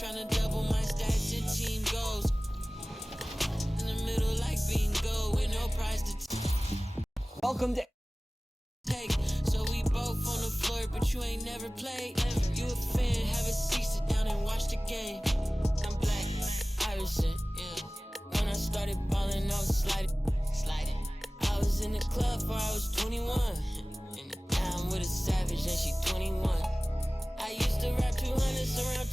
trying to double my stats and team goals. In the middle like bingo with no prize to Welcome to take. So we both on the floor, but you ain't never played. You a fan, have a seat, sit down and watch the game. I'm black, Iverson, yeah. When I started balling, I was sliding. I was in the club before I was 21. And now I'm with a savage and she 21. I used to rap 200s around.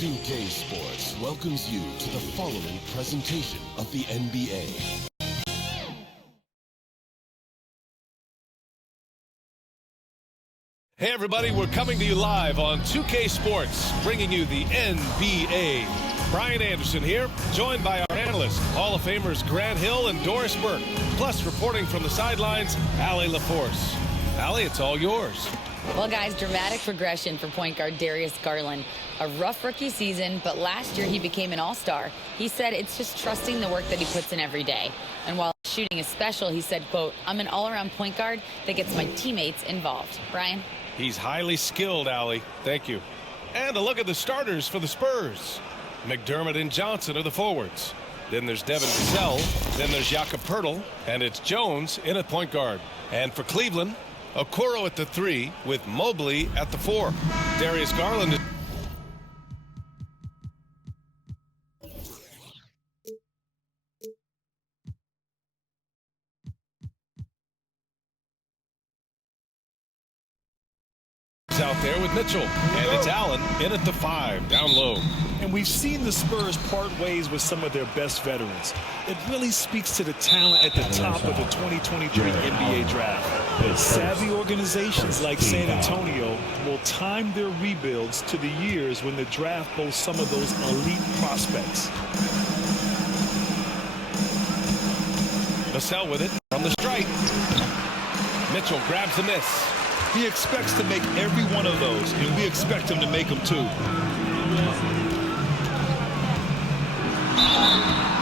2K Sports welcomes you to the following presentation of the NBA. Hey everybody, we're coming to you live on 2K Sports, bringing you the NBA. Brian Anderson here, joined by our analysts, Hall of Famers Grant Hill and Doris Burke, plus reporting from the sidelines, Allie LaForce. Allie, it's all yours. Well, guys, dramatic progression for point guard Darius Garland. A rough rookie season, but last year he became an all-star. He said it's just trusting the work that he puts in every day. And while shooting is special, he said, quote, I'm an all-around point guard that gets my teammates involved. Brian? He's highly skilled, Allie. Thank you. And a look at the starters for the Spurs. McDermott and Johnson are the forwards. Then there's Devin Vassell. Then there's Jakob Poeltl. And it's Jones in at point guard. And for Cleveland, Okoro at the 3 with Mobley at the 4. Darius Garland is out there with Mitchell. And it's Allen in at the 5, down low. And we've seen the Spurs part ways with some of their best veterans. It really speaks to the talent at the top of the 2023 NBA draft. Savvy organizations like San Antonio will time their rebuilds to the years when the draft boasts some of those elite prospects. Vassell with it from the strike. Mitchell grabs the miss. He expects to make every one of those, and we expect him to make them too.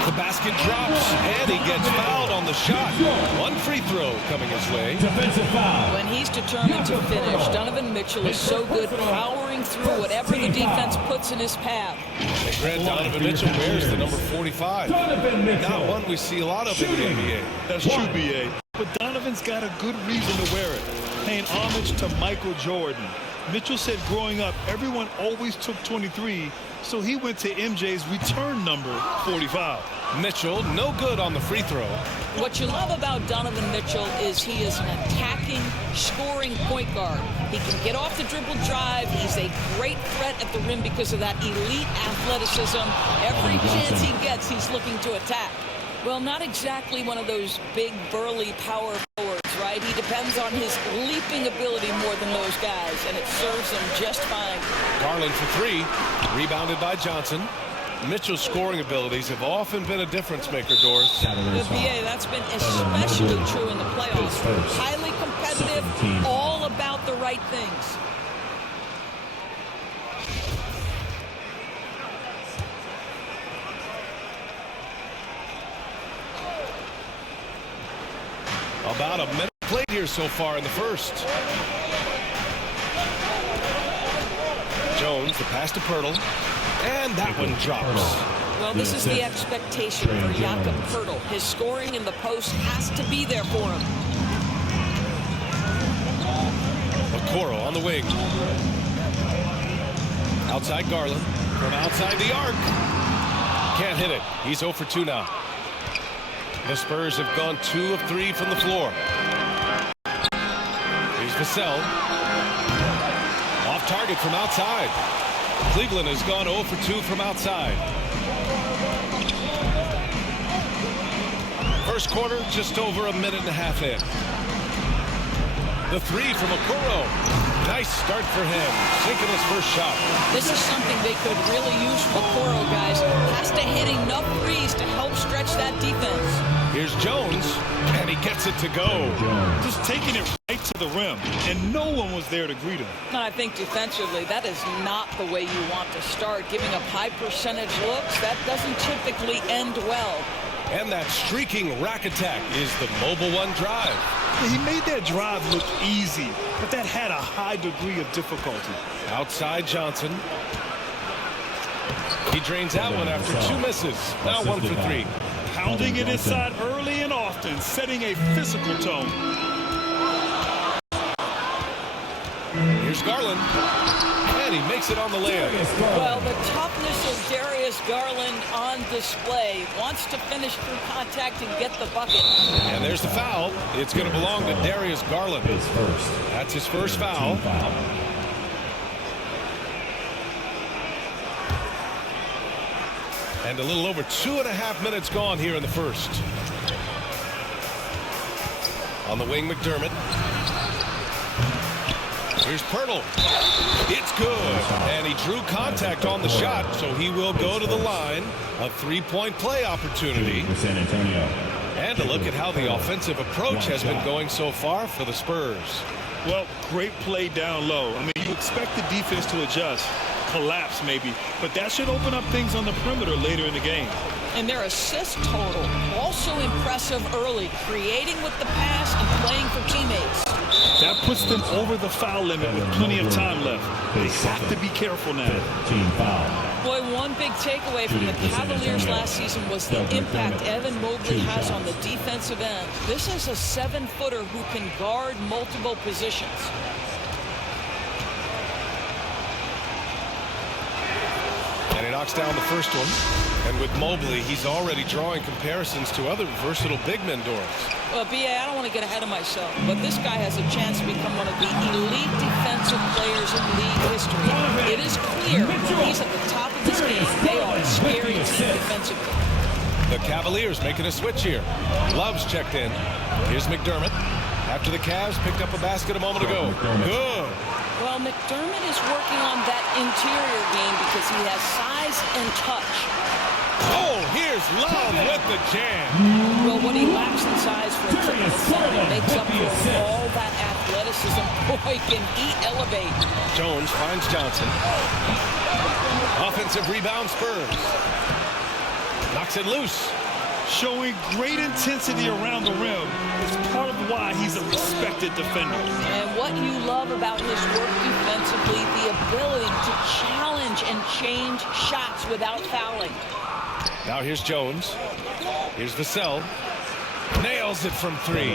The basket drops, and he gets fouled on the shot. One free throw coming his way. Defensive foul. When he's determined to finish, Donovan Mitchell is so good powering through whatever the defense puts in his path. And Grant Donovan Mitchell wears the number 45. Not one we see a lot of in the NBA. That's true, B.A. But Donovan's got a good reason to wear it, paying homage to Michael Jordan. Mitchell said growing up, everyone always took 23, so he went to MJ's return number 45. Mitchell, no good on the free throw. What you love about Donovan Mitchell is he is an attacking, scoring point guard. He can get off the dribble drive. He's a great threat at the rim because of that elite athleticism. Every chance he gets, he's looking to attack. Well, not exactly one of those big, burly power forwards, right? He depends on his leaping ability more than those guys, and it serves him just fine. Garland for 3, rebounded by Johnson. Mitchell's scoring abilities have often been a difference maker, Doris. The BA, that's been especially true in the playoffs. Highly competitive, all about the right things. About a minute played here so far in the first. Jones, the pass to Poeltl, and that one drops. Well, this is the expectation for Jakob Poeltl. His scoring in the post has to be there for him. Okoro on the wing. Outside Garland, from outside the arc. Can't hit it. He's 0 for 2 now. The Spurs have gone 2 of 3 from the floor. Here's Vassell. Off target from outside. Cleveland has gone 0 for 2 from outside. First quarter, just over a minute and a half in. The 3 from Okoro. Nice start for him. Sinking his first shot. This is something they could really use for Okoro, guys. Has to hit enough threes to help stretch that defense. Here's Jones, and he gets it to go. Just taking it right to the rim, and no one was there to greet him. I think defensively, that is not the way you want to start. Giving up high percentage looks, that doesn't typically end well. And that streaking rack attack is the Mobile One drive. He made that drive look easy, but that had a high degree of difficulty. Outside Johnson. He drains that one after 2 misses. Now 1 for 3. Pounding it inside early and often, setting a physical tone. Here's Garland. And he makes it on the layup. Well, the toughness of Darius Garland on display. Wants to finish through contact and get the bucket. And there's the foul. It's going to belong to Darius Garland. That's his first foul. And a little over 2.5 minutes gone here in the first. On the wing, McDermott. Here's Pirtle. It's good. And he drew contact on the shot, so he will go to the line. A 3-point play opportunity. San Antonio. And a look at how the offensive approach has been going so far for the Spurs. Well, great play down low. I mean, you expect the defense to adjust, collapse maybe, but that should open up things on the perimeter later in the game. And their assist total also impressive early, creating with the pass and playing for teammates. That puts them over the foul limit with plenty of time left. They have to be careful now. Team foul. Boy, one big takeaway from the Cavaliers last season was the impact Evan Mobley has on the defensive end. This is a 7-footer who can guard multiple positions. And he knocks down the first one. And with Mobley, he's already drawing comparisons to other versatile big men, Doris. Well, B.A., I don't want to get ahead of myself, but this guy has a chance to become one of the elite defensive players in league history. It is clear he's at the top of this game. They are a scary team defensively. The Cavaliers making a switch here. Love's checked in. Here's McDermott. After the Cavs picked up a basket a moment ago. Good. Well, McDermott is working on that interior game because he has size and touch. Oh, here's Love with the jam. Well, what he lacks in size for a triple defender makes up for all that athleticism. Boy, can he elevate. Jones finds Johnson. Offensive rebound Spurs. Knocks it loose. Showing great intensity around the rim is part of why he's a respected defender. And what you love about his work defensively, the ability to challenge and change shots without fouling. Now here's Jones. Here's Vassell. Nails it from 3.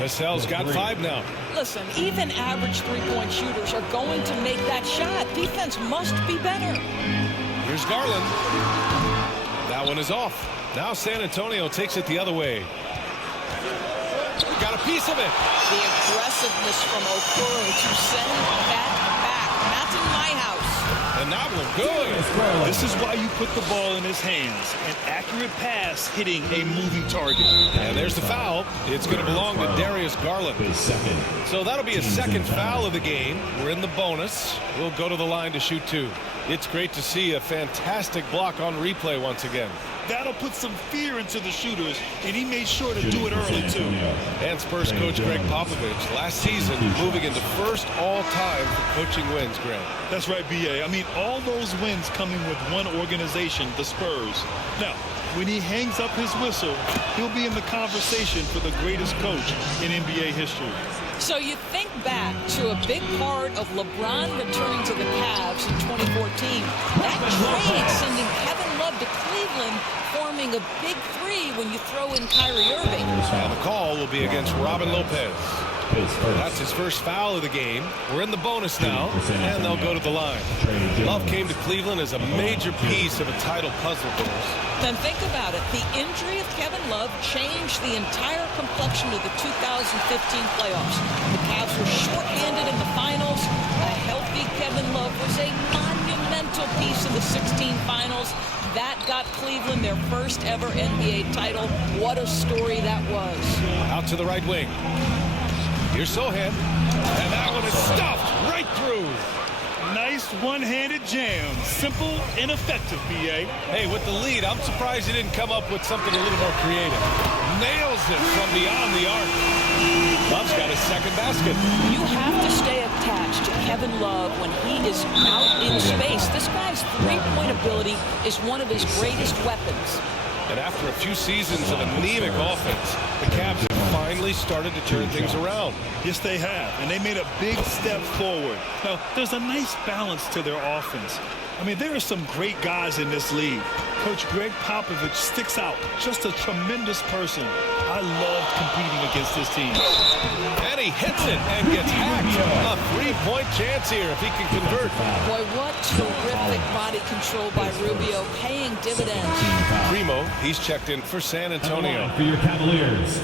Vassell's got 5 now. Listen, even average three-point shooters are going to make that shot. Defense must be better. Here's Garland. That one is off. Now San Antonio takes it the other way. Got a piece of it. The aggressiveness from Okoro to send that back. Not in my house. And that one good. This is why you put the ball in his hands. An accurate pass hitting a moving target. And there's the foul. It's going to belong to Darius Garland. So that'll be a second foul of the game. We're in the bonus. We'll go to the line to shoot 2. It's great to see a fantastic block on replay once again. That'll put some fear into the shooters, and he made sure to do it early, too. And Spurs coach Greg Popovich last season moving into first all-time for coaching wins, Greg. That's right, B.A. I mean, all those wins coming with one organization, the Spurs. Now, when he hangs up his whistle, he'll be in the conversation for the greatest coach in NBA history. So you think back to a big part of LeBron returning to the Cavs in 2014. That trade sending Kevin Love to Cleveland, forming a big 3 when you throw in Kyrie Irving. And the call will be against Robin Lopez. That's his first foul of the game. We're in the bonus now, and they'll go to the line. Love came to Cleveland as a major piece of a title puzzle for us. Then think about it. The injury of Kevin Love changed the entire complexion of the 2015 playoffs. The Cavs were shorthanded in the finals. A healthy Kevin Love was a monumental piece in the 16 finals. That got Cleveland their first ever NBA title. What a story that was. Out to the right wing. Here's Sohan. And that one is stuffed right through. Nice one-handed jam. Simple and effective, B.A. Hey, with the lead, I'm surprised he didn't come up with something a little more creative. Nails it from beyond the arc. Love's got his second basket. You have to stay attached to Kevin Love when he is out in space. This guy's three-point ability is one of his greatest weapons. And after a few seasons of anemic offense, the Cavs have finally started to turn things around. Yes, they have, and they made a big step forward. Now, there's a nice balance to their offense. I mean, there are some great guys in this league. Coach Greg Popovich sticks out. Just a tremendous person. I love competing against this team. And he hits it and gets hacked. A three-point chance here if he can convert. Boy, what terrific body control by Rubio, paying dividends. Primo, he's checked in for San Antonio. For your Cavaliers.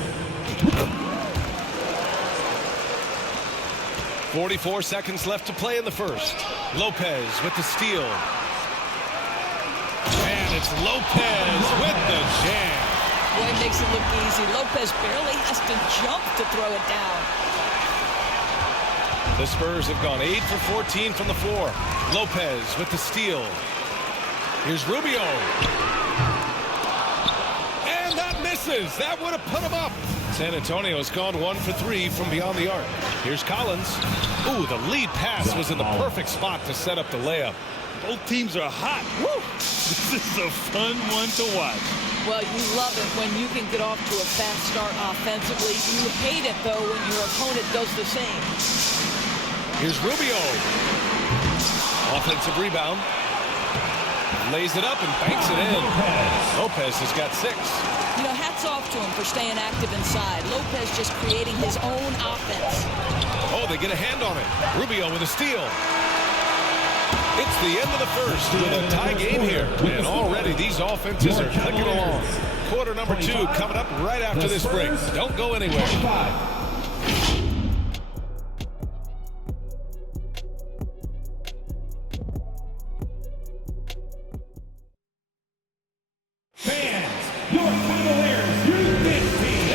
44 seconds left to play in the first. Lopez with the steal. And it's Lopez with the jam. Boy, it makes it look easy. Lopez barely has to jump to throw it down. The Spurs have gone 8 for 14 from the floor. Lopez with the steal. Here's Rubio. And that misses. That would have put him up. San Antonio has gone 1 for 3 from beyond the arc. Here's Collins. Ooh, the lead pass was in the perfect spot to set up the layup. Both teams are hot. Woo! This is a fun one to watch. Well, you love it when you can get off to a fast start offensively. You hate it, though, when your opponent does the same. Here's Rubio. Offensive rebound. Lays it up and banks it in. Lopez has got 6. You know, hats off to him for staying active inside. Lopez just creating his own offense. Oh, they get a hand on it. Rubio with a steal. It's the end of the first with a tie game here. And already these offenses are clicking along. Quarter number 2 coming up right after this break. Don't go anywhere.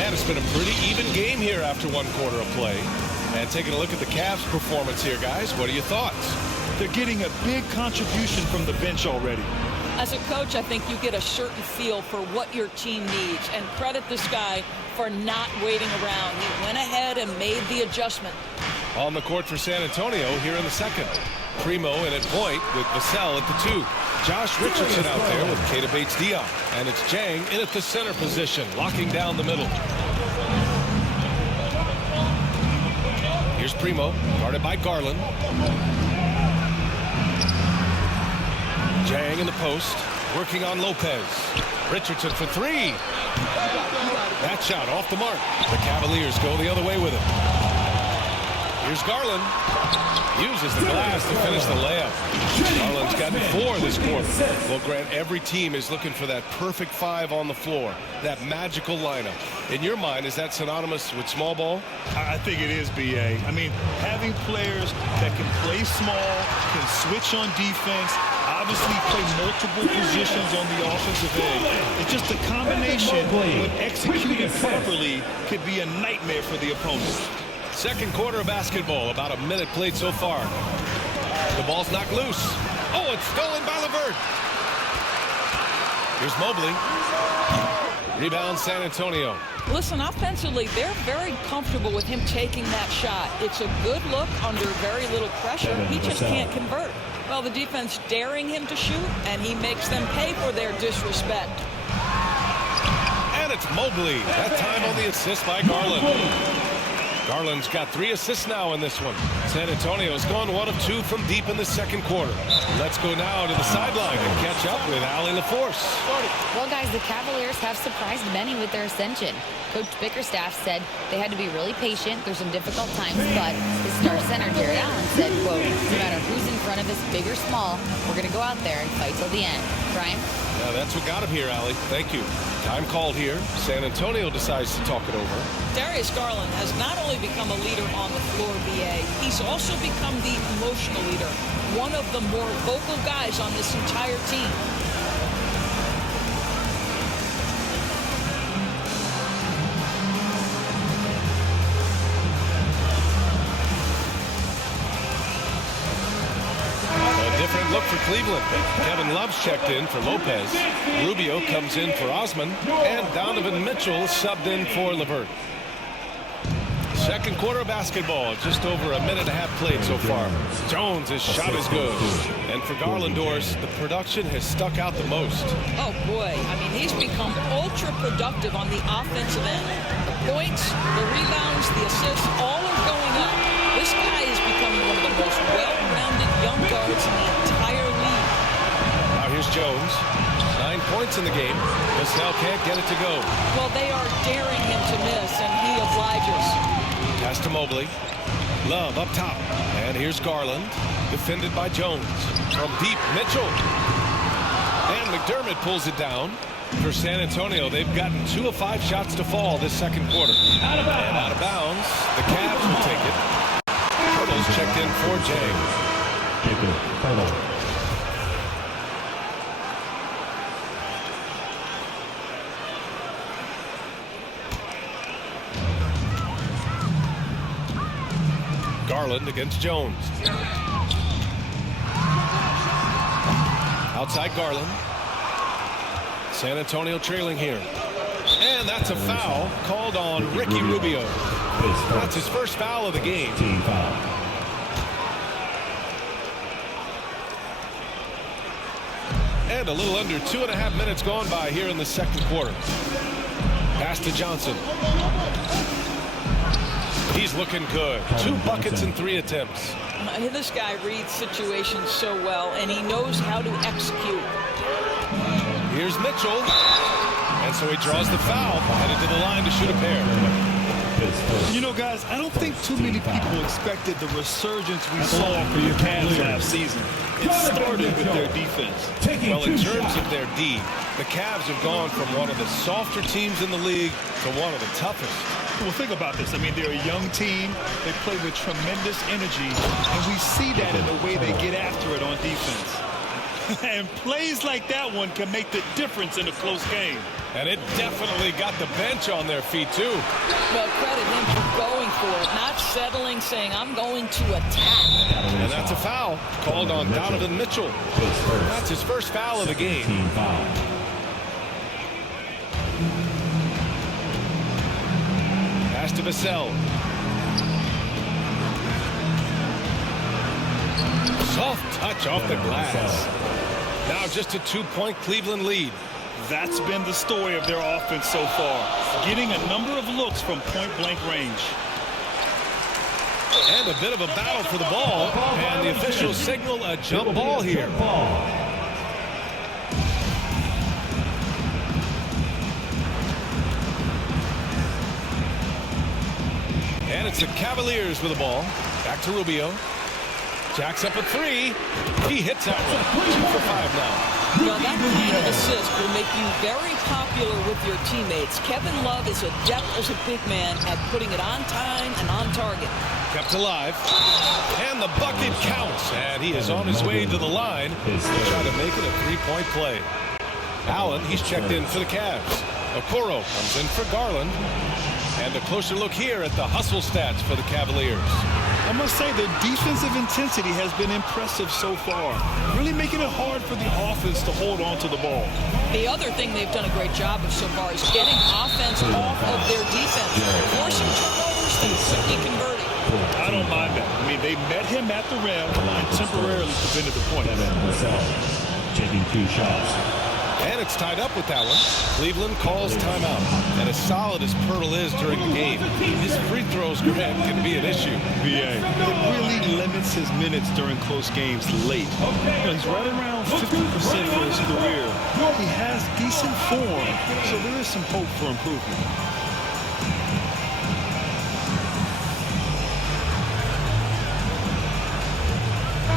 And it's been a pretty even game here after one quarter of play. And taking a look at the Cavs' performance here, guys, what are your thoughts? They're getting a big contribution from the bench already. As a coach, I think you get a certain feel for what your team needs. And credit this guy for not waiting around. He went ahead and made the adjustment. On the court for San Antonio here in the second. Primo in at point with Vassell at the 2. Josh Richardson out there with Keita Bates-Diop. And it's Jang in at the center position, locking down the middle. Here's Primo, guarded by Garland. Jang in the post, working on Lopez. Richardson for 3. That shot off the mark. The Cavaliers go the other way with it. Here's Garland. Uses the glass to finish the layup. Garland's gotten 4 this quarter. Well, Grant, every team is looking for that perfect 5 on the floor, that magical lineup. In your mind, is that synonymous with small ball? I think it is, B.A. I mean, having players that can play small, can switch on defense, obviously play multiple positions on the offensive end. It's just a combination, when executed properly, could be a nightmare for the opponent. Second quarter of basketball, about a minute played so far. The ball's knocked loose. Oh, it's stolen by LeVert. Here's Mobley. Rebound San Antonio. Listen, offensively, they're very comfortable with him taking that shot. It's a good look under very little pressure. He just can't convert. Well, the defense daring him to shoot, and he makes them pay for their disrespect. And it's Mobley. That time on the assist by Garland. Garland's got 3 assists now in this one. San Antonio's gone 1 of 2 from deep in the second quarter. Let's go now to the sideline and catch up with Allie LaForce. Well, guys, the Cavaliers have surprised many with their ascension. Coach Bickerstaff said they had to be really patient through some difficult times, but his star center, Jared Allen, said, quote, no matter who's in front of us, big or small, we're going to go out there and fight till the end. Brian? Yeah, that's what got him here, Allie. Thank you. Time called here. San Antonio decides to talk it over. Darius Garland has not only become a leader on the floor, B.A., he's also become the emotional leader, one of the more vocal guys on this entire team. Different look for Cleveland. Kevin Love's checked in for Lopez. Rubio comes in for Osman. And Donovan Mitchell subbed in for LeVert. Second quarter basketball, just over a minute and a half played so far. Jones' shot is good. And for Garlandors, the production has stuck out the most. Oh, boy. I mean, he's become ultra productive on the offensive end. The points, the rebounds, the assists, all are going up. This guy is becoming one of the most well-rounded young guards in the entire league. Now here's Jones. 9 points in the game. Vassell can't get it to go. Well, they are daring him to miss, and he obliges. Pass to Mobley. Love up top. And here's Garland. Defended by Jones. From deep, Mitchell. And McDermott pulls it down. For San Antonio, they've gotten 2 of 5 shots to fall this second quarter. And out of bounds. The Cavs will take it. Hurdle's checked in for Jay. Garland against Jones. Outside Garland. San Antonio trailing here. And that's a foul called on Ricky Rubio. That's his first foul of the game. And a little under 2.5 minutes gone by here in the second quarter. Pass to Johnson. He's looking good. 2 buckets in 3 attempts. This guy reads situations so well, and he knows how to execute. Here's Mitchell. And so he draws the foul, headed to the line to shoot a pair. You know, guys, I don't think too many people expected the resurgence we saw from the Cavs last season. It started with their defense. Well, in terms of their D, the Cavs have gone from one of the softer teams in the league to one of the toughest. Well, think about this. I mean, they're a young team. They play with tremendous energy, and we see that in the way they get after it on defense. And plays like that one can make the difference in a close game. And it definitely got the bench on their feet, too. Well, credit him for going for it, not settling, saying, I'm going to attack. And that's a foul called on Donovan Mitchell. That's his first foul of the game. Pass to Vassell. Soft touch off the glass. Now just a 2-point Cleveland lead. That's been the story of their offense so far. Getting a number of looks from point-blank range. And a bit of a battle for the ball. And the officials signal a jump ball here. And it's the Cavaliers with the ball. Back to Rubio. Jacks up a 3. He hits that one. 2 for 5 now. Well, that kind of assist will make you very popular with your teammates. Kevin Love is adept as a big man at putting it on time and on target. Kept alive. And the bucket counts. And he is on his way to the line to try to make it a 3-point play. Allen, he's checked in for the Cavs. Okoro comes in for Garland. And a closer look here at the hustle stats for the Cavaliers. I must say their defensive intensity has been impressive so far, really making it hard for the offense to hold on to the ball. The other thing they've done a great job of so far is getting offense off of their defense, forcing turnovers and quickly converting. I don't mind that. I mean, they met him at the rim and temporarily prevented the point. Taking 2 shots. And it's tied up with that one. Cleveland calls timeout. And as solid as Poeltl is during the game, his free throws, Grant, can be an issue. Yeah, it really limits his minutes during close games late. He's right around 50% for his career. He has decent form, so there is some hope for improvement.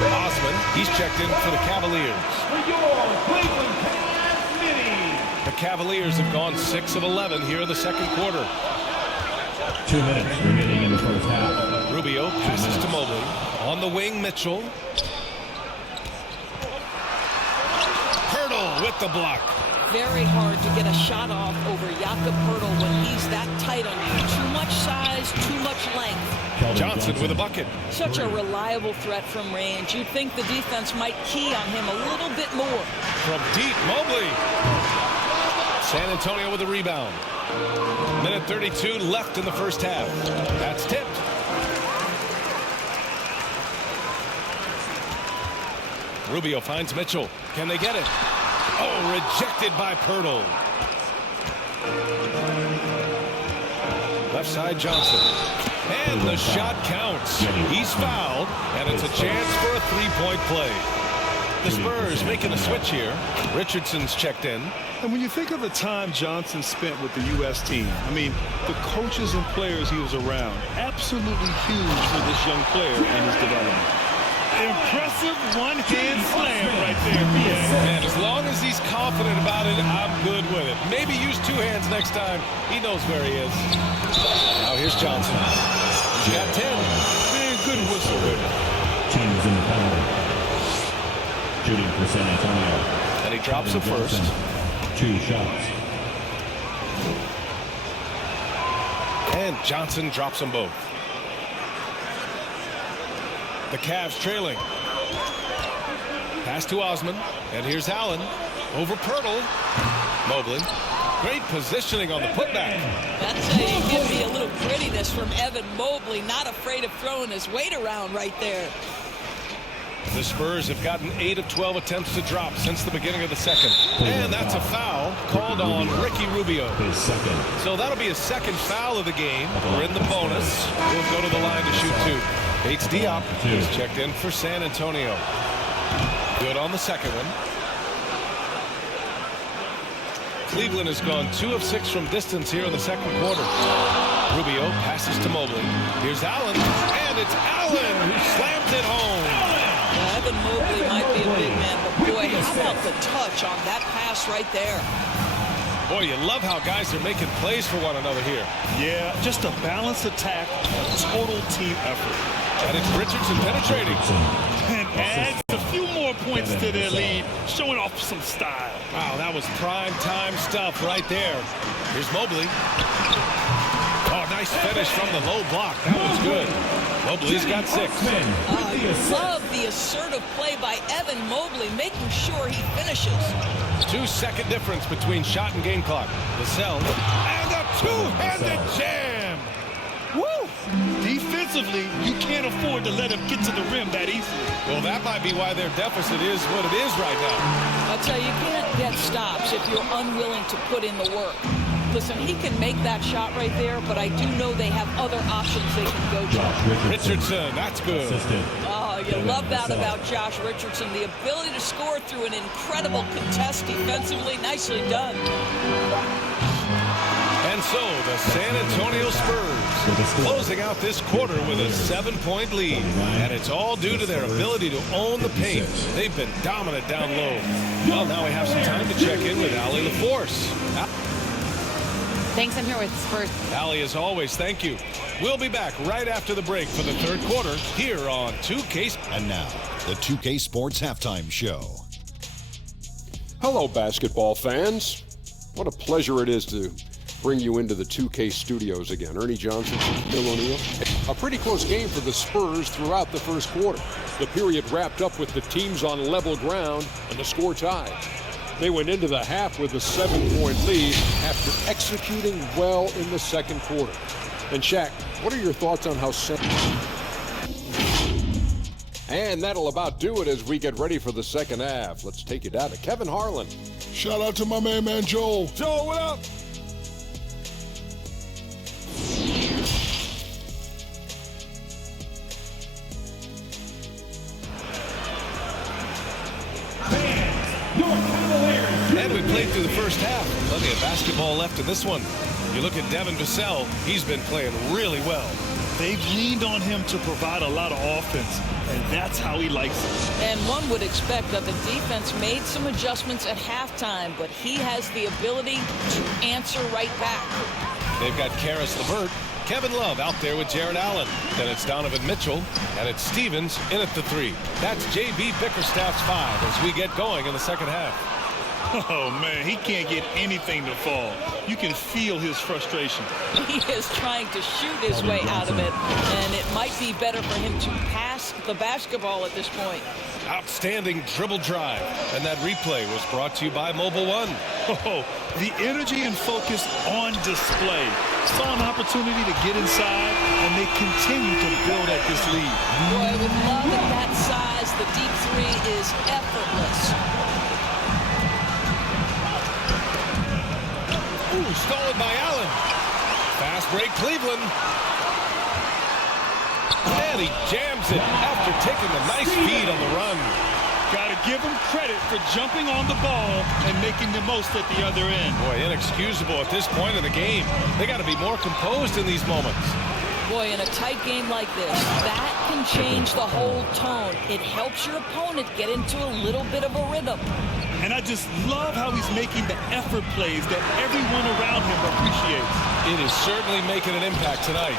Osman, he's checked in for the Cavaliers. The Cavaliers have gone 6 of 11 here in the second quarter. 2 minutes remaining in the first half. Rubio passes to Mobley. On the wing, Mitchell. Poeltl with the block. Very hard to get a shot off over Jakob Poeltl when he's that tight on you. Too much size, too much length. Johnson with a bucket. Such a reliable threat from range. You'd think the defense might key on him a little bit more. From deep, Mobley. San Antonio with a rebound. Minute 32 left in the first half. That's tipped. Rubio finds Mitchell. Can they get it? Oh, rejected by Poeltl. Left side Johnson. And the shot counts. He's fouled, and it's a chance for a three-point play. The Spurs making a switch here. Richardson's checked in. And when you think of the time Johnson spent with the U.S. team, I mean, the coaches and players he was around, absolutely huge for this young player in his development. Impressive one-hand slam right there, Man, as long as he's confident about it, I'm good with it. Maybe use two hands next time. He knows where he is. Now here's Johnson. He's got 10. Man, good whistle there. Change in the penalty. Shooting for San Antonio. And he drops the first. 2 shots. And Johnson drops them both. The Cavs trailing. Pass to Osman. And here's Allen. Over Poeltl. Mobley. Great positioning on the putback. That's how you give me a little grittiness from Evan Mobley. Not afraid of throwing his weight around right there. The Spurs have gotten 8 of 12 attempts to drop since the beginning of the second. And that's a foul called on Ricky Rubio. His second. So that'll be his second foul of the game. We're in the bonus. We'll go to the line to shoot 2. Bates Diop is checked in for San Antonio. Good on the second one. Cleveland has gone 2 of 6 from distance here in the second quarter. Rubio passes to Mobley. Here's Allen, and it's Allen who slams it home. Evan Mobley might be a big man, but boy, how about the touch on that pass right there? Boy, you love how guys are making plays for one another here. Yeah, just a balanced attack, a total team effort. And it's Richardson penetrating. And adds a few more points to their lead, showing off some style. Wow, that was prime time stuff right there. Here's Mobley. Oh, nice finish from the low block. That was good. Mobley's got 6. You love the assertive play by Evan Mobley, making sure he finishes. 2-second difference between shot and game clock. Vassell, and a two-handed jam. Woo! Defensively, you can't afford to let him get to the rim that easily. Well, that might be why their deficit is what it is right now. I'll tell you, you can't get stops if you're unwilling to put in the work. Listen, he can make that shot right there, but I do know they have other options they can go to. Richardson, that's good. Oh, you love that about Josh Richardson. The ability to score through an incredible contest defensively. Nicely done. And so the San Antonio Spurs closing out this quarter with a 7-point lead. And it's all due to their ability to own the paint. They've been dominant down low. Well, now we have some time to check in with Allie LaForce. Thanks, I'm here with Spurs. Allie, as always, thank you. We'll be back right after the break for the third quarter here on 2K. And now, the 2K Sports Halftime Show. Hello, basketball fans. What a pleasure it is to bring you into the 2K studios again. Ernie Johnson, Bill O'Neill. A pretty close game for the Spurs throughout the first quarter. The period wrapped up with the teams on level ground and the score tied. They went into the half with a 7-point lead after executing well in the second quarter. And Shaq, what are your thoughts on how... And that'll about do it as we get ready for the second half. Let's take you down to Kevin Harlan. Shout out to my man Joel. Joel, what up? And we played through the first half. Plenty of basketball left in this one. You look at Devin Vassell, he's been playing really well. They've leaned on him to provide a lot of offense, and that's how he likes it. And one would expect that the defense made some adjustments at halftime, but he has the ability to answer right back. They've got Karis LeVert, Kevin Love out there with Jared Allen. Then it's Donovan Mitchell, and it's Stevens in at the 3. That's J.B. Bickerstaff's 5 as we get going in the second half. Oh, man, he can't get anything to fall. You can feel his frustration. He is trying to shoot his way out of it, and it might be better for him to pass the basketball at this point. Outstanding dribble drive. And that replay was brought to you by Mobile One. Oh, the energy and focus on display. Saw an opportunity to get inside, and they continue to build at this lead. Boy, with Love at that size, the deep three is effortless. Ooh, stolen by Allen. Fast break, Cleveland. And he jams it after taking a nice feed on the run. Got to give him credit for jumping on the ball and making the most at the other end. Boy, inexcusable at this point in the game. They got to be more composed in these moments. Boy, in a tight game like this, that can change the whole tone. It helps your opponent get into a little bit of a rhythm. And I just love how he's making the effort plays that everyone around him appreciates. It is certainly making an impact tonight.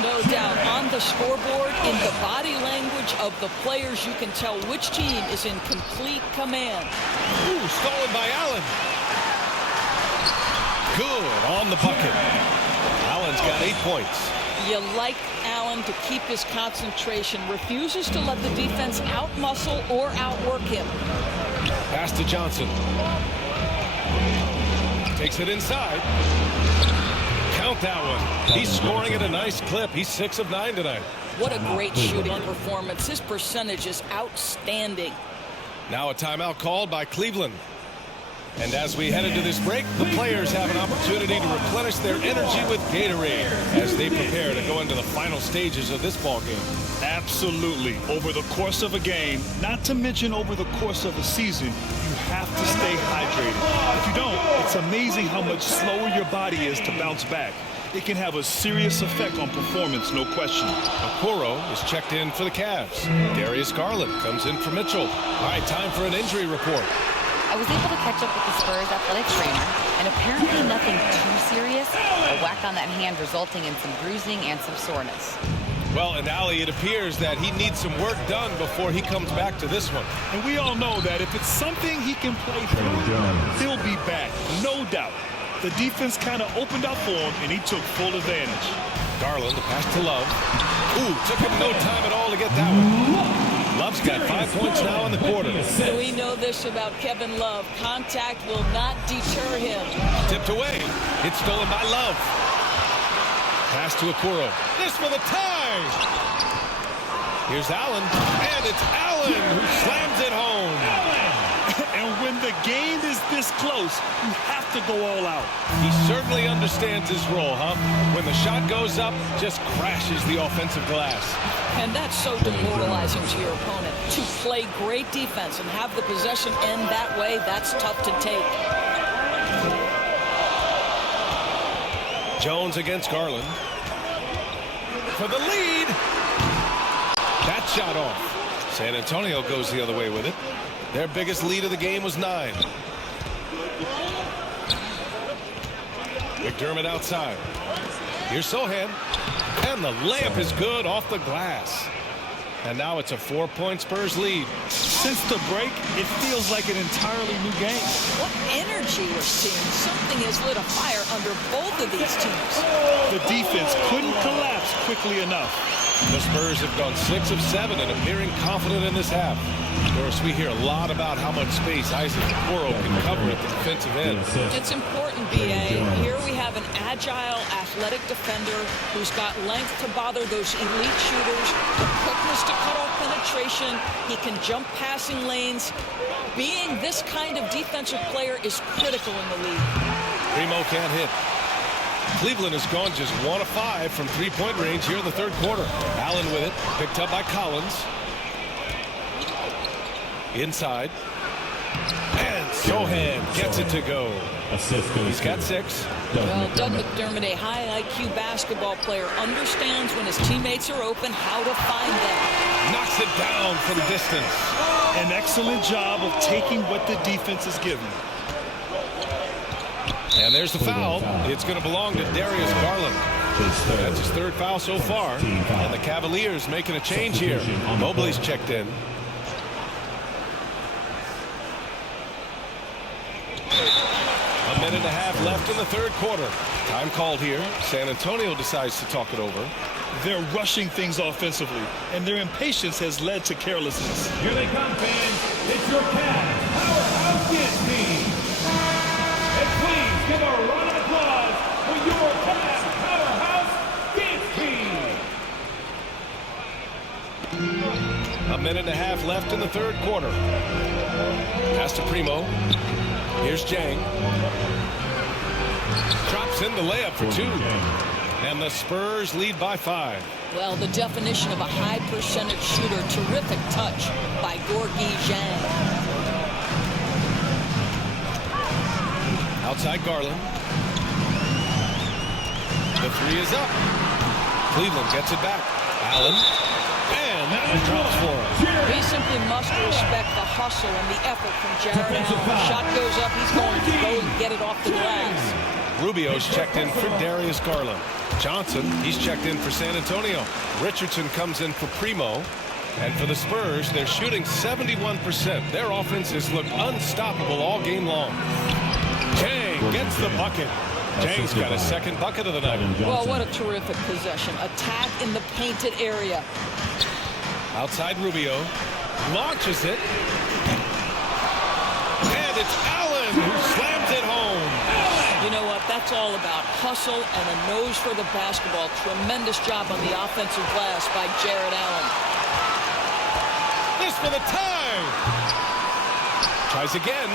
No doubt. On the scoreboard, in the body language of the players, you can tell which team is in complete command. Ooh, stolen by Allen. Good on the bucket. Allen's got 8 points. You like Allen to keep his concentration, refuses to let the defense outmuscle or outwork him. Pass to Johnson. Takes it inside. Count that one. He's scoring at a nice clip. He's 6 of 9 tonight. What a great shooting performance. His percentage is outstanding. Now a timeout called by Cleveland. And as we head into this break, the players have an opportunity to replenish their energy with Gatorade as they prepare to go into the final stages of this ball game. Absolutely. Over the course of a game, not to mention over the course of a season, you have to stay hydrated. If you don't, it's amazing how much slower your body is to bounce back. It can have a serious effect on performance, no question. Okoro is checked in for the Cavs. Darius Garland comes in for Mitchell. All right, time for an injury report. I was able to catch up with the Spurs athletic trainer, and apparently nothing too serious. A whack on that hand resulting in some bruising and some soreness. Well, and Allie, it appears that he needs some work done before he comes back to this one. And we all know that if it's something he can play through, he'll be back, no doubt. The defense kind of opened up for him, and he took full advantage. Garland, the pass to Love. Ooh, took him no time at all to get that one. Love's got 5 points now in the quarter. We know this about Kevin Love. Contact will not deter him. Tipped away. It's stolen by Love. Pass to Okoro. This for the tie. Here's Allen. And it's Allen who slams it home. And when the game is this close, you have to go all out. He certainly understands his role, huh? When the shot goes up, just crashes the offensive glass. And that's so demoralizing to your opponent. To play great defense and have the possession end that way, that's tough to take. Jones against Garland. For the lead. That shot off. San Antonio goes the other way with it. Their biggest lead of the game was 9. McDermott outside. Here's Sohan. And the layup is good off the glass. And now it's a 4-point Spurs lead. Since the break, it feels like an entirely new game. What energy we're seeing. Something has lit a fire under both of these teams. The defense couldn't collapse quickly enough. The Spurs have gone 6 of 7 and appearing confident in this half. Of course, we hear a lot about how much space Isaac Okoro can cover at the defensive end. It's important, B.A. Here we have an agile, athletic defender who's got length to bother those elite shooters, the quickness to cut off penetration. He can jump passing lanes. Being this kind of defensive player is critical in the league. Primo can't hit. Cleveland has gone just 1 of 5 from 3-point range here in the third quarter. Allen with it, picked up by Collins. Inside. And Sohan gets it to go. He's got 6. Well, Doug McDermott, a high IQ basketball player, understands when his teammates are open how to find them. Knocks it down from distance. An excellent job of taking what the defense is giving. And there's the foul. It's going to belong to Darius Garland. That's his 3rd foul so far. And the Cavaliers making a change here. Mobley's checked in. minute and a half left in the third quarter. Time called here. San Antonio decides to talk it over. They're rushing things offensively, and their impatience has led to carelessness. Here they come, fans. It's your Cavs Powerhouse Kids team. And please give a round of applause for your Cavs Powerhouse Kids team. A minute and a half left in the third quarter. Pass to Primo. Here's Jang. Drops in the layup for two. And the Spurs lead by 5. Well, the definition of a high percentage shooter. Terrific touch by Gorgui Dieng. Outside Garland. The three is up. Cleveland gets it back. Allen. And that one drops for him. He simply must respect the hustle and the effort from Jared Allen. Shot goes up. He's going to go and get it off the glass. Rubio's checked in for Darius Garland. Johnson, he's checked in for San Antonio. Richardson comes in for Primo. And for the Spurs, they're shooting 71%. Their offense has looked unstoppable all game long. Jang gets the bucket. Jang's got his second bucket of the night. Well, what a terrific possession. Attack in the painted area. Outside Rubio. Launches it. And it's Allen who slams it home. You know what? That's all about hustle and a nose for the basketball. Tremendous job on the offensive glass by Jared Allen. This for the tie. Tries again.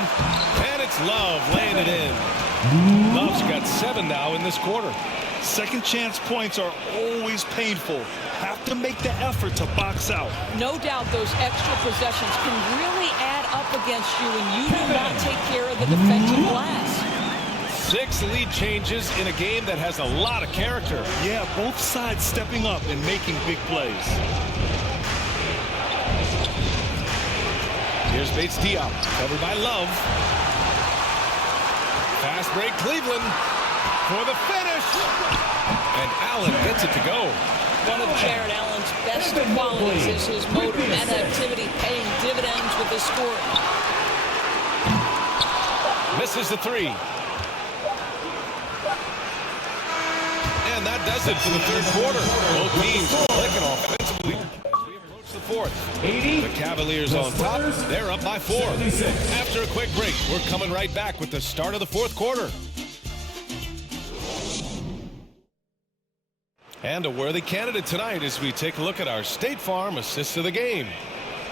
And it's Love laying it in. Love's got 7 now in this quarter. Second chance points are always painful. Have to make the effort to box out. No doubt those extra possessions can really add up against you when you do not take care of the defensive glass. 6 lead changes in a game that has a lot of character. Yeah, both sides stepping up and making big plays. Here's Bates Diop, covered by Love. Fast break, Cleveland for the finish. And Allen gets it to go. One of Jared Allen's best qualities is his motor and activity, paying dividends with his scoring. Misses the three. And that does it for the third quarter. Both teams clicking offensively as we approach the fourth. The Cavaliers on top. They're up by 4. After a quick break, we're coming right back with the start of the fourth quarter. And a worthy candidate tonight as we take a look at our State Farm assist of the game.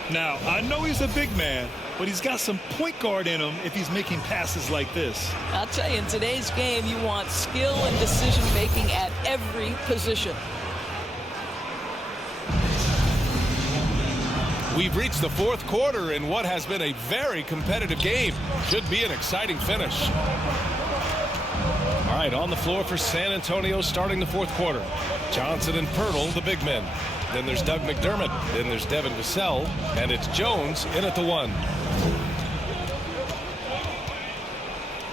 Now, I know he's a big man, but he's got some point guard in him if he's making passes like this. I'll tell you, in today's game, you want skill and decision-making at every position. We've reached the fourth quarter in what has been a very competitive game. Should be an exciting finish. All right, on the floor for San Antonio starting the fourth quarter. Johnson and Pirtle, the big men. Then there's Doug McDermott. Then there's Devin Vassell. And it's Jones in at the 1.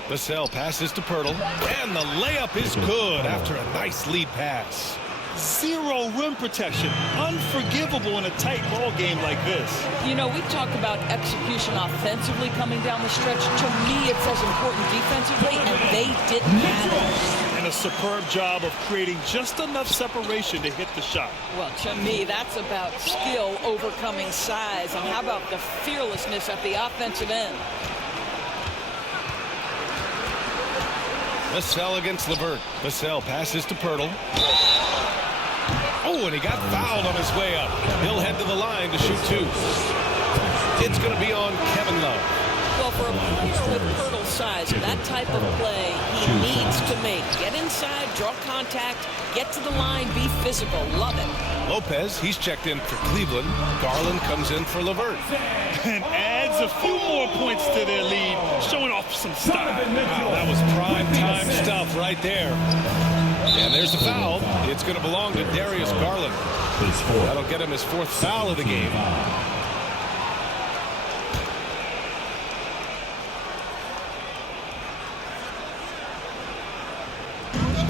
Vassell passes to Pirtle. And the layup is good after a nice lead pass. Zero rim protection. Unforgivable in a tight ball game like this. You know, we talk about execution offensively coming down the stretch. To me, it's as important defensively, and they didn't have it. And a superb job of creating just enough separation to hit the shot. Well, to me, that's about skill overcoming size. And how about the fearlessness at the offensive end? Vassell against LeVert. Vassell passes to Pirtle. Oh, and he got fouled on his way up. He'll head to the line to shoot 2. It's going to be on Kevin Love. Well, for a player with Pirtle's size, that type of play he needs to make. Get inside, draw contact, get to the line, be physical. Love it. Lopez, he's checked in for Cleveland. Garland comes in for LeVert. And adds a few more points to their lead, showing off some style. Wow, that was prime time stuff right there. And there's the foul. It's going to belong to Darius Garland. That'll get him his 4th foul of the game.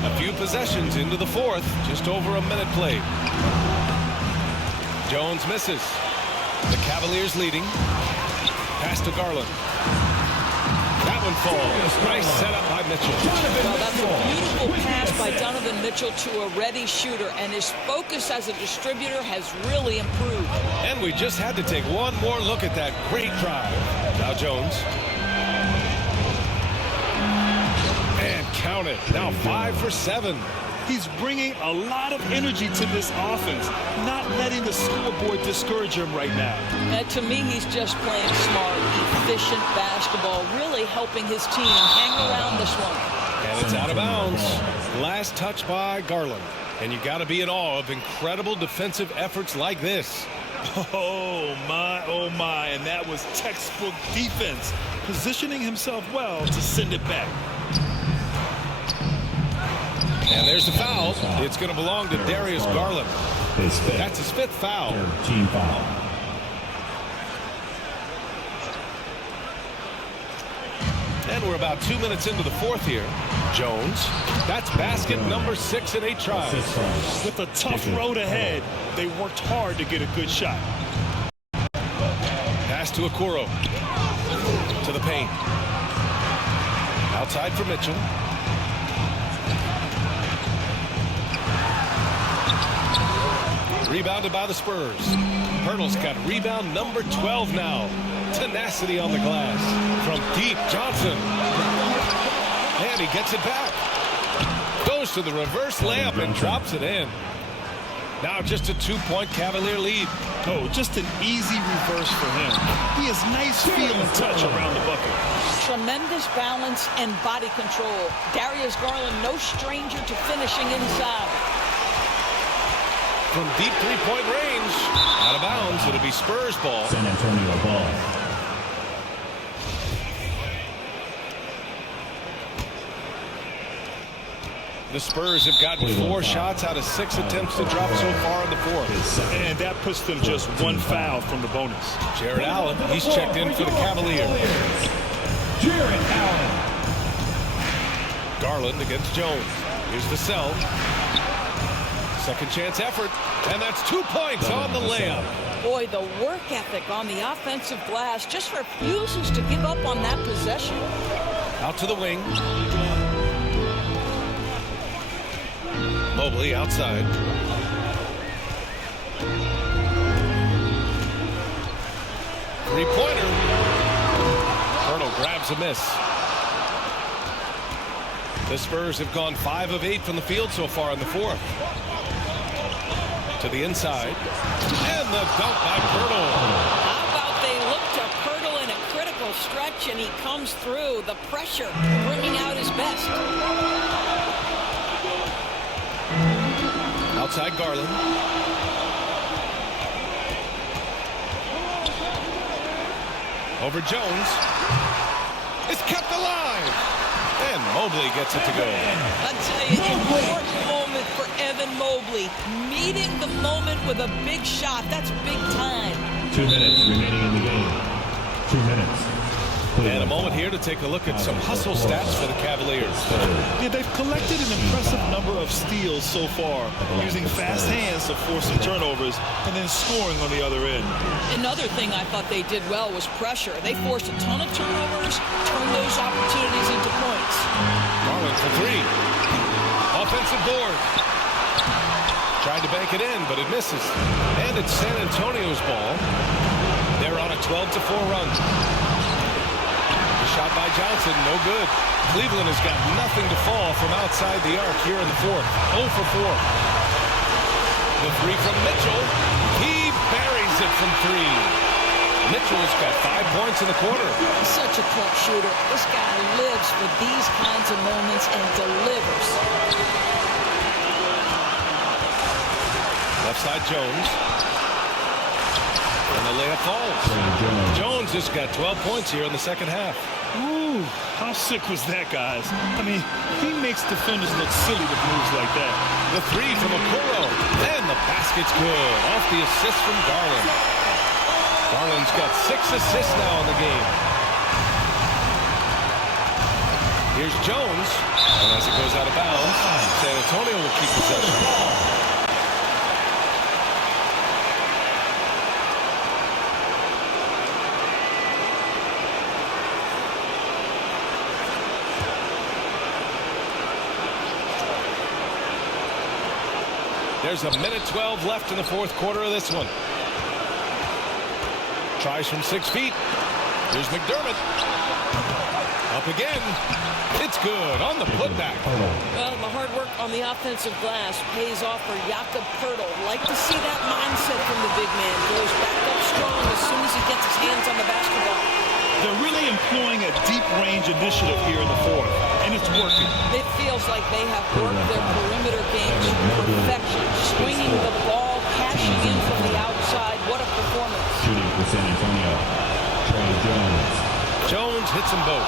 A few possessions into the 4th. Just over a minute played. Jones misses. The Cavaliers leading. Pass to Garland. That one falls. Nice setup by Mitchell. Well, that's a beautiful pass by Donovan Mitchell to a ready shooter, and his focus as a distributor has really improved. And we just had to take one more look at that great drive. Now Jones. And count it. Now 5 for 7. He's bringing a lot of energy to this offense, not letting the scoreboard discourage him right now. And to me, he's just playing smart, efficient basketball, really helping his team hang around this one. And it's out of bounds. Last touch by Garland. And you got to be in awe of incredible defensive efforts like this. Oh my, and that was textbook defense, positioning himself well to send it back. And there's the foul. It's going to belong to Darius Garland. That's his 5th foul. Team foul. And we're about 2 minutes into the 4th here. Jones. That's basket number 6 in 8 tries. With a tough road ahead, they worked hard to get a good shot. Pass to Okoro. To the paint. Outside for Mitchell. Rebounded by the Spurs. Hurdle's got rebound number 12 now. Tenacity on the glass. From deep, Johnson. And he gets it back. Goes to the reverse layup and drops it in. Now just a 2-point Cavalier lead. Oh, just an easy reverse for him. He has nice feel and touch around the bucket. Tremendous balance and body control. Darius Garland, no stranger to finishing inside. From deep 3-point range. Out of bounds. It'll be Spurs ball. San Antonio ball. The Spurs have gotten 4 shots out of 6 attempts to drop so far in the 4th. And that puts them just 1 foul from the bonus. Jarrett Allen, he's checked in for the Cavaliers. Jarrett Allen. Garland against Jones. Here's Vassell. Second chance effort. And that's 2 points on the layup. Boy, the work ethic on the offensive glass just refuses to give up on that possession. Out to the wing. Mobley outside. Three-pointer. Hurdle grabs a miss. The Spurs have gone 5 of 8 from the field so far in the 4th. To the inside. And the dunk by Hurdle. How about they look to Hurdle in a critical stretch and he comes through. The pressure bringing out his best. Outside Garland. Over Jones. It's kept alive. And Mobley gets it to go. I'll tell you, important moment for Evan Mobley. Meeting the moment with a big shot. That's big time. 2 minutes remaining in the game. 2 minutes. And a moment here to take a look at some hustle stats for the Cavaliers. Yeah, they've collected an impressive number of steals so far, using fast hands to force some turnovers and then scoring on the other end. Another thing I thought they did well was pressure. They forced a ton of turnovers, turned those opportunities into points. Garland for 3. Offensive board. Tried to bank it in, but it misses. And it's San Antonio's ball. They're on a 12-4 run. Shot by Johnson, no good. Cleveland has got nothing to fall from outside the arc here in the 4th. 0 for 4. The 3 from Mitchell. He buries it from 3. Mitchell's got 5 points in the quarter. Such a clutch shooter. This guy lives for these kinds of moments and delivers. Left side Jones. And the layup falls. Jones has got 12 points here in the second half. Ooh, how sick was that, guys? I mean, he makes defenders look silly with moves like that. The 3 from Okoro. And the basket's good. Off the assist from Garland. Garland's got 6 assists now in the game. Here's Jones. And as it goes out of bounds, San Antonio will keep possession. There's a minute 12 left in the fourth quarter of this one. Tries from 6 feet. Here's McDermott. Up again. It's good on the putback. Well, the hard work on the offensive glass pays off for Jakob Poeltl. Like to see that mindset from the big man. Goes back up strong as soon as he gets his hands on the basketball. They're really employing a deep range initiative here in the fourth, and it's working. It feels like they have worked their perimeter game to perfection. Swinging the ball, cashing in from the outside. What a performance. Shooting for San Antonio, Trey Jones. Jones hits them both.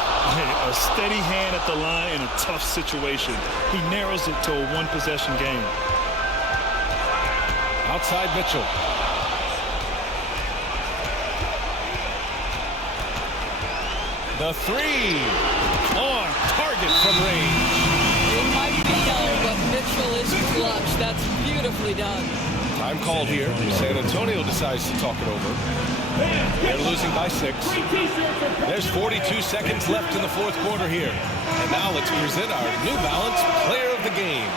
A steady hand at the line in a tough situation. He narrows it to a one-possession game. Outside Mitchell. The three on target from range. It might be done, but Mitchell is clutch. That's beautifully done. Time called here. San Antonio decides to talk it over. They're losing by 6. There's 42 seconds left in the fourth quarter here. And now let's present our New Balance Player of the Game.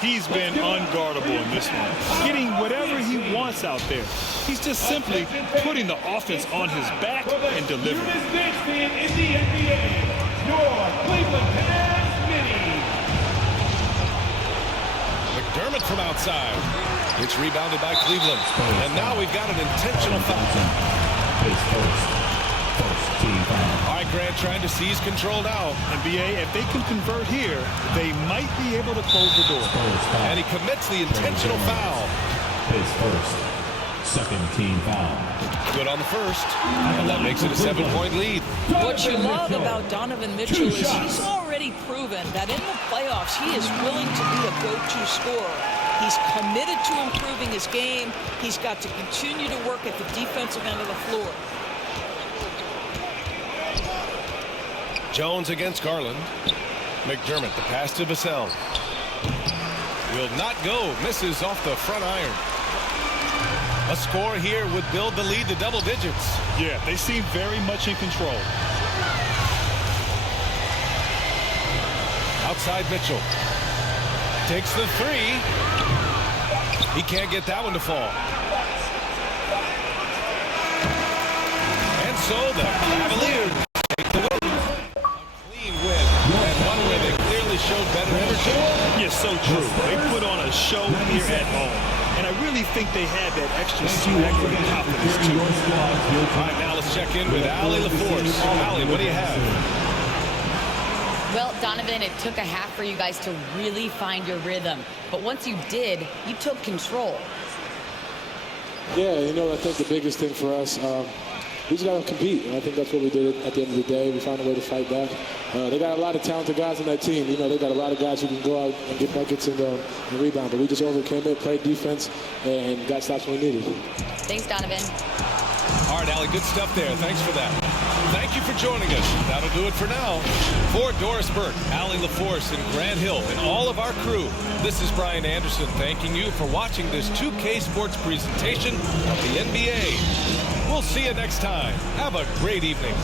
He's been unguardable in this one, getting whatever he wants out there. He's just simply putting the offense on his back and delivering. This next man in the NBA, your Cleveland Cavs mini. McDermott from outside. It's rebounded by Cleveland. And now we've got an intentional foul. All right, Grant trying to seize control now. NBA, if they can convert here, they might be able to close the door. And he commits the intentional foul. His first, second team foul. Good on the first. And that makes it a 7-point lead. What you love about Donovan Mitchell is he's already proven that in the playoffs he is willing to be a go-to scorer. He's committed to improving his game. He's got to continue to work at the defensive end of the floor. Jones against Garland. McDermott, the pass to Vassell. Will not go. Misses off the front iron. A score here would build the lead to double digits. Yeah, they seem very much in control. Outside Mitchell. Takes the three. He can't get that one to fall. And so the Cavaliers take the win. Win, and one where they clearly showed better energy. Yes, so true. They put on a show here at home, and I really think they had that extra swag and confidence too. All right, now let's check in with Allie LaForce. Allie, what do you have? Well, Donovan, it took a half for you guys to really find your rhythm. But once you did, you took control. Yeah, I think the biggest thing for us, we just got to compete, and I think that's what we did at the end of the day. We found a way to fight back. They got a lot of talented guys on that team. They got a lot of guys who can go out and get buckets and rebound, but we just overcame it, played defense, and got stops when we needed. Thanks, Donovan. All right, Allie, good stuff there. Thanks for that. Thank you for joining us. That'll do it for now. For Doris Burke, Allie LaForce, and Grant Hill, and all of our crew, this is Brian Anderson thanking you for watching this 2K Sports presentation of the NBA. We'll see you next time. Have a great evening.